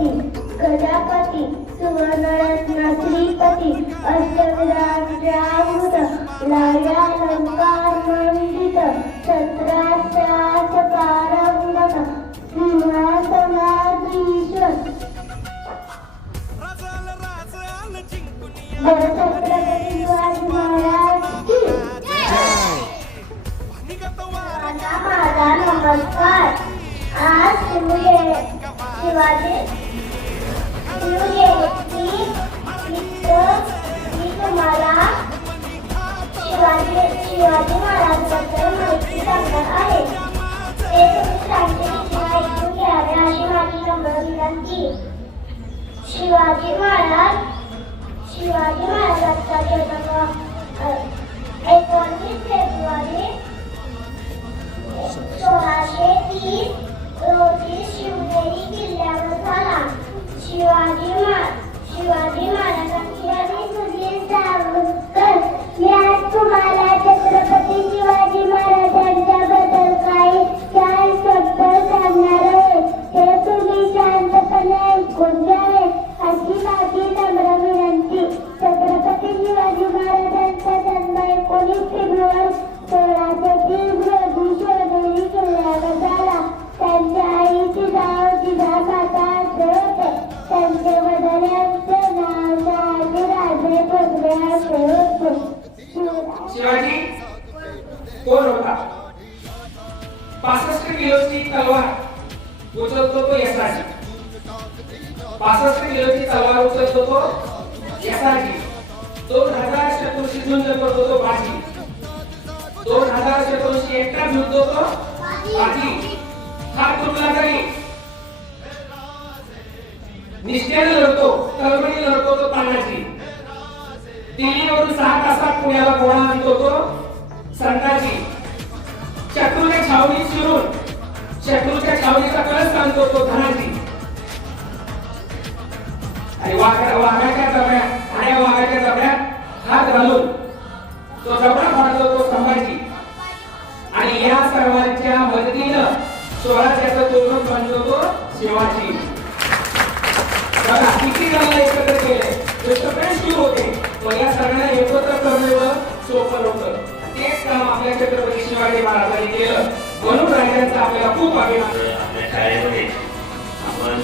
भूपती प्रजापती सुवर्णरत्न श्रीपती अष्टविराजावृत लायालंकार मंडित छत्राशास पारंगत सिंहासनाधीश्वर शिवाजी महाराज की माझा नमस्कार. आज शिवजे शिवाजी तुम्हाला शिवाजी शिवाजी महाराजांबद्दल माहिती सांगणार आहे शिवाजी कोण होता? पासष्ट किलोची तलवार उचलतो तो यसाजी. पासष्ट किलोची तलवार उचलतो तो यसाजी. दोन हजार शत्रूशी झुंज करतो तो बाजी दोन हजार शत्रूशी एकटा झुंजतो तो बाजी हात तुटला तरी. निष्ठेने लढतो तळमळीने पुण्याला कोणा आणतो तो. संताजी शत्रूच्या छावणी शिरून शत्रूच्या छावणीचा कळस सांगतो तो धनाजी. आणि वाघ वाघाच्या जबड्यात ठाण्या वाघाच्या जबड्यात हात घालून तो जबडा फाडतो तो संभाजी. आणि या सर्वांच्या मदतीनं स्वराज्याचा तोरण बांधतो तो शिवाजी. बघा किती जणांना एकत्र केले दुष्टप्रेम सुरू होते. पण या सगळ्यांना एकत्र करणं सोपं नव्हतं. तेच काम आपल्या छत्रपती शिवाजी महाराजांनी केलं. म्हणून राजांचा आपल्याला खूप अभिमान आपल्या शाळेमध्ये आपण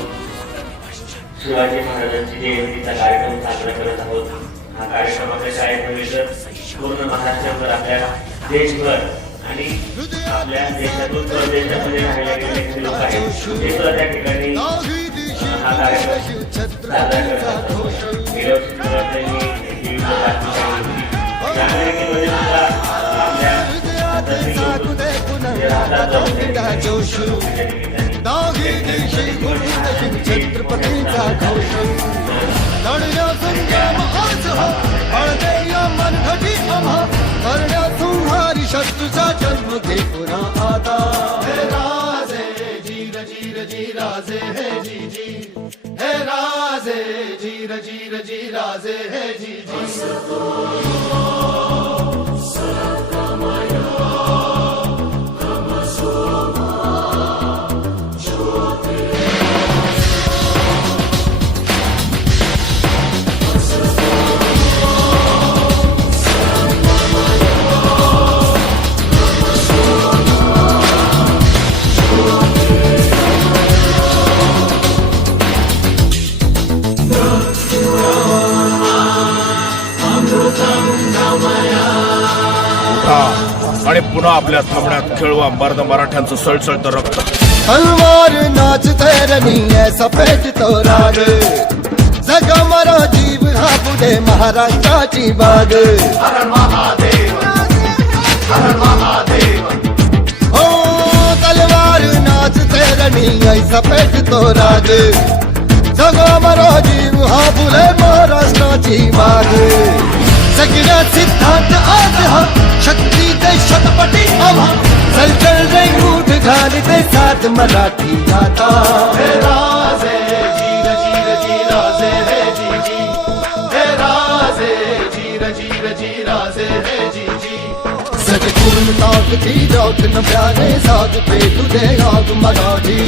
शिवाजी महाराजांची जयंतीचा कार्यक्रम साजरा करत आहोत. हा कार्यक्रम आपल्या शाळेमध्ये तर पूर्ण महाराष्ट्रभर आपल्या देशभर आणि आपल्या देशातून परदेशामध्ये राहायला गेलेले लोक आहेत. ते सुद्धा त्या ठिकाणी हा कार्यक्रम साजरा करत असतात गेल्या वर्षी सुद्धा त्यांनी विविध बातमी सांगितली त्या घोष संग्राम आज हा हळदेय मनघटी आम्हा करण्या संहारी शत्रूचा जन्म घे पुन्हा आता हे राजे जी राजे हे जी जीर जी पुन्हा आपल्या थांबण्यात खेळू मर्द मराठ्यांचं सळसळतं रक्त. तलवार नाच तेरनी ऐसा पेट तो राग जग मरा जीव हा पुढे महाराष्ट्राची बाग. हो तलवार नाच रणी ऐसा तो राग जग मरा जीव हा पुढे महाराष्ट्राची बाग. सगळ्या सिद्धांत आज हा शक्ती ते शतपटी आम्हा सलचल रे मूठ घाल ते साथ मराठी गाता हे राजे जीर जीर जीराजे हे जी जी हे राजे जीर जीर जीराजे हे जी जी सजकून ताकती राख न प्यारे साथ पे तुझे आग मराठी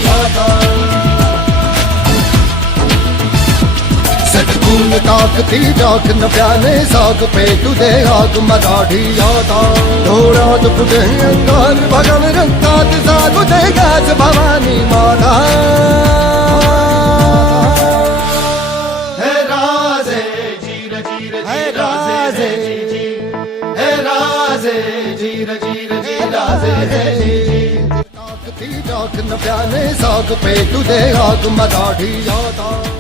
आता सटकून टाकती राख न प्याने साग पे तुझे आग मराठी आता डोळ्यात पुढे अंगार भगन रंगात जागू दे गाज भवानी माता हे राजे जीर जीर हे राजे हे राजे जीर जीर जीराजे हे टाकती राख न प्याने साग पे तुझे आग मराठी आता